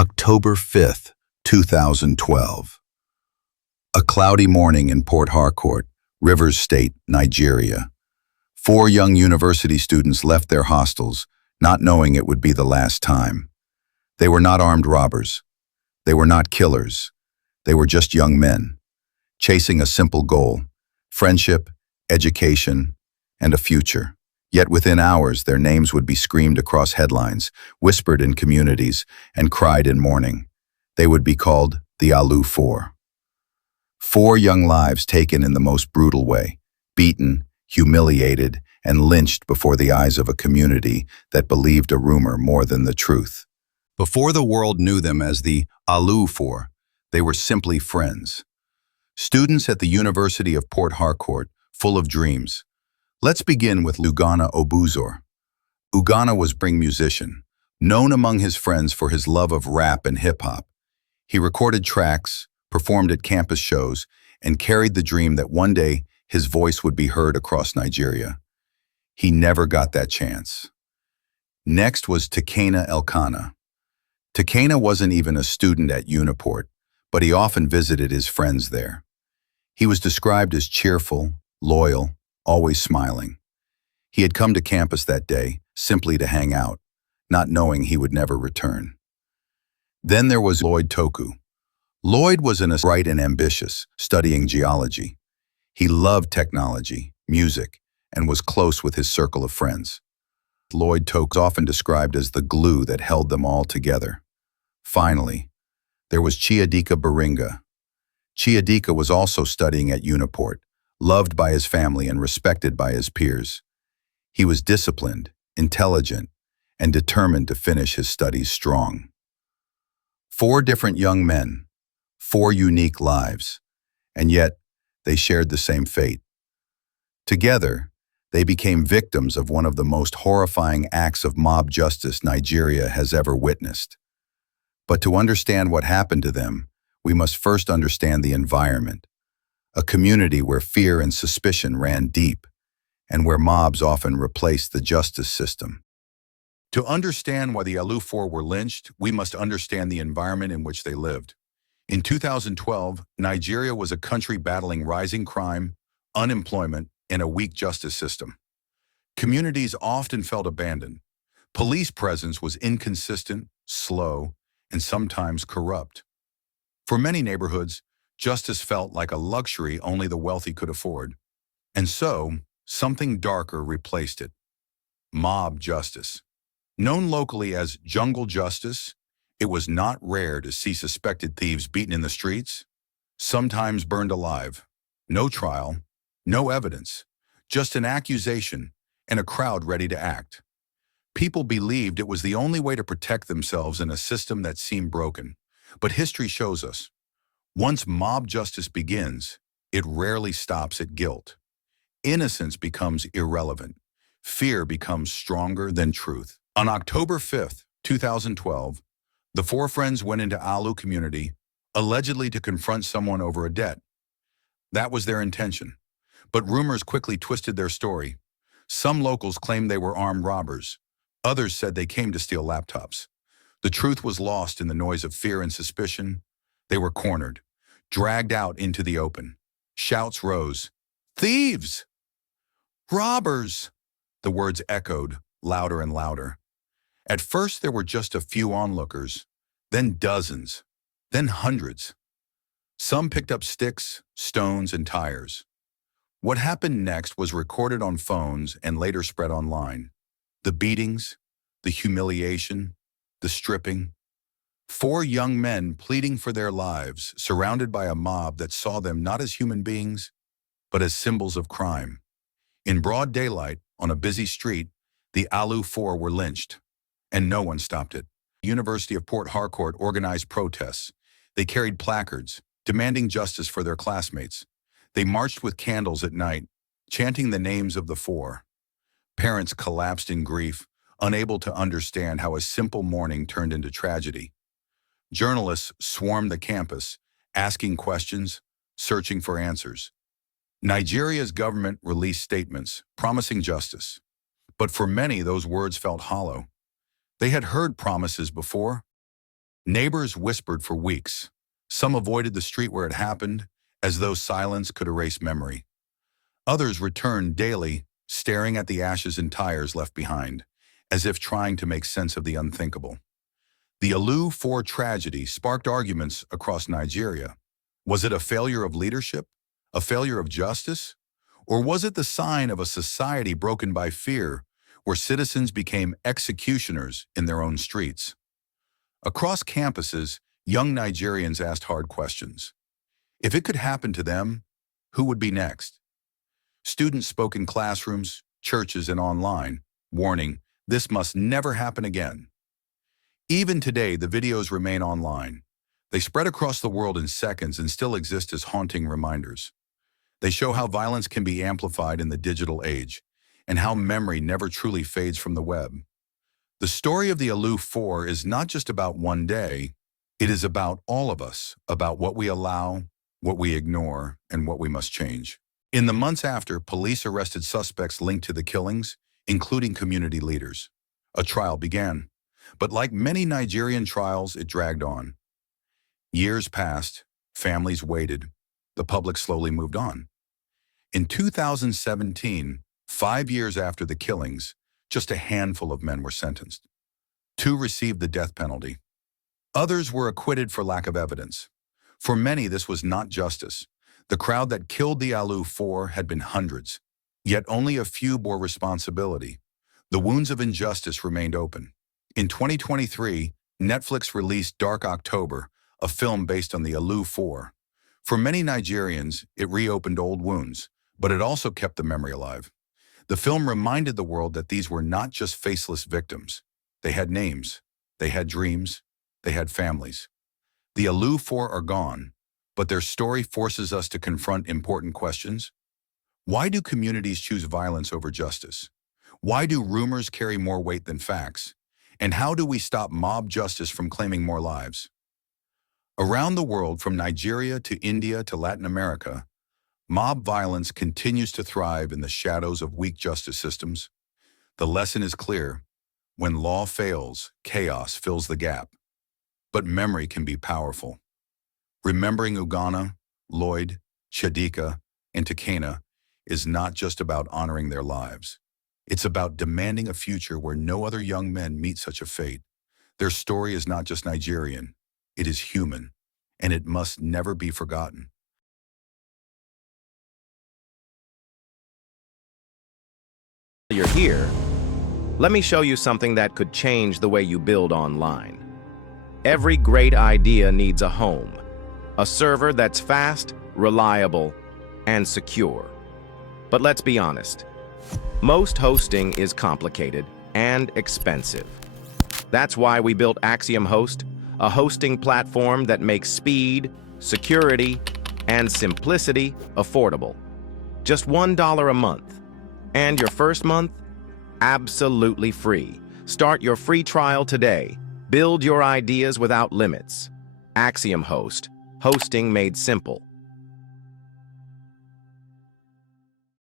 October 5th, 2012. A cloudy morning in Port Harcourt, Rivers State, Nigeria. 4 young university students left their hostels, not knowing it would be the last time. They were not armed robbers. They were not killers. They were just young men, chasing a simple goal: friendship, education, and a future. Yet within hours, their names would be screamed across headlines, whispered in communities, and cried in mourning. They would be called the Aluu 4. 4 young lives taken in the most brutal way, beaten, humiliated, and lynched before the eyes of a community that believed a rumor more than the truth. Before the world knew them as the Aluu 4, they were simply friends. Students at the University of Port Harcourt, full of dreams. Let's begin with Ugonna Obuzor. Ugonna was a musician, known among his friends for his love of rap and hip-hop. He recorded tracks, performed at campus shows, and carried the dream that one day his voice would be heard across Nigeria. He never got that chance. Next was Tekena Elkanah. Tekena wasn't even a student at Uniport, but he often visited his friends there. He was described as cheerful, loyal, always smiling. He had come to campus that day simply to hang out, not knowing he would never return. Then there was Lloyd Toku. Lloyd was bright and ambitious, studying geology. He loved technology, music, and was close with his circle of friends. Lloyd Toku was often described as the glue that held them all together. Finally, there was Chiadika Biringa. Chiadika was also studying at Uniport, loved by his family and respected by his peers. He was disciplined, intelligent, and determined to finish his studies strong. 4 different young men, 4 unique lives, and yet they shared the same fate. Together, they became victims of one of the most horrifying acts of mob justice Nigeria has ever witnessed. But to understand what happened to them, we must first understand the environment. A community where fear and suspicion ran deep, and where mobs often replaced the justice system. To understand why the Aluu 4 were lynched, we must understand the environment in which they lived. In 2012, Nigeria was a country battling rising crime, unemployment, and a weak justice system. Communities often felt abandoned. Police presence was inconsistent, slow, and sometimes corrupt. For many neighborhoods, justice felt like a luxury only the wealthy could afford. And so, something darker replaced it: mob justice. Known locally as jungle justice, it was not rare to see suspected thieves beaten in the streets, sometimes burned alive. No trial, no evidence, just an accusation and a crowd ready to act. People believed it was the only way to protect themselves in a system that seemed broken. But history shows us, once mob justice begins, it rarely stops at guilt. Innocence becomes irrelevant. Fear becomes stronger than truth. On October 5th, 2012, the 4 friends went into Aluu community, allegedly to confront someone over a debt. That was their intention. But rumors quickly twisted their story. Some locals claimed they were armed robbers. Others said they came to steal laptops. The truth was lost in the noise of fear and suspicion. They were cornered, dragged out into the open. Shouts rose. "Thieves! Robbers!" The words echoed, louder and louder. At first there were just a few onlookers, then dozens, then hundreds. Some picked up sticks, stones, and tires. What happened next was recorded on phones and later spread online. The beatings, the humiliation, the stripping. 4 young men pleading for their lives, surrounded by a mob that saw them not as human beings, but as symbols of crime. In broad daylight, on a busy street, the Aluu 4 were lynched, and no one stopped it. The University of Port Harcourt organized protests. They carried placards, demanding justice for their classmates. They marched with candles at night, chanting the names of the 4. Parents collapsed in grief, unable to understand how a simple morning turned into tragedy. Journalists swarmed the campus, asking questions, searching for answers. Nigeria's government released statements promising justice. But for many, those words felt hollow. They had heard promises before, Neighbors whispered for weeks. Some avoided the street where it happened, as though silence could erase memory. Others returned daily, staring at the ashes and tires left behind, as if trying to make sense of the unthinkable. The Aluu 4 tragedy sparked arguments across Nigeria. Was it a failure of leadership? A failure of justice? Or was it the sign of a society broken by fear, where citizens became executioners in their own streets? Across campuses, young Nigerians asked hard questions. If it could happen to them, who would be next? Students spoke in classrooms, churches, and online, warning, this must never happen again. Even today, the videos remain online. They spread across the world in seconds and still exist as haunting reminders. They show how violence can be amplified in the digital age, and how memory never truly fades from the web. The story of the Aluu 4 is not just about one day, it is about all of us, about what we allow, what we ignore, and what we must change. In the months after, police arrested suspects linked to the killings, including community leaders. A trial began, but like many Nigerian trials, it dragged on. Years passed, families waited, the public slowly moved on. In 2017, 5 years after the killings, just a handful of men were sentenced. 2 received the death penalty. Others were acquitted for lack of evidence. For many, this was not justice. The crowd that killed the Aluu 4 had been hundreds, yet only a few bore responsibility. The wounds of injustice remained open. In 2023, Netflix released Dark October, a film based on the Aluu 4. For many Nigerians, it reopened old wounds, but it also kept the memory alive. The film reminded the world that these were not just faceless victims. They had names, they had dreams, they had families. The Aluu 4 are gone, but their story forces us to confront important questions. Why do communities choose violence over justice? Why do rumors carry more weight than facts? And how do we stop mob justice from claiming more lives? Around the world, from Nigeria to India to Latin America, mob violence continues to thrive in the shadows of weak justice systems. The lesson is clear. When law fails, chaos fills the gap. But memory can be powerful. Remembering Ugonna, Lloyd, Chiadika, and Tekena is not just about honoring their lives. It's about demanding a future where no other young men meet such a fate. Their story is not just Nigerian, it is human, and it must never be forgotten. You're here, let me show you something that could change the way you build online. Every great idea needs a home, a server that's fast, reliable, and secure. But let's be honest, most hosting is complicated and expensive. That's why we built AxiomHost, a hosting platform that makes speed, security, and simplicity affordable. Just $1 a month. And your first month, absolutely free. Start your free trial today. Build your ideas without limits. AxiomHost, hosting made simple.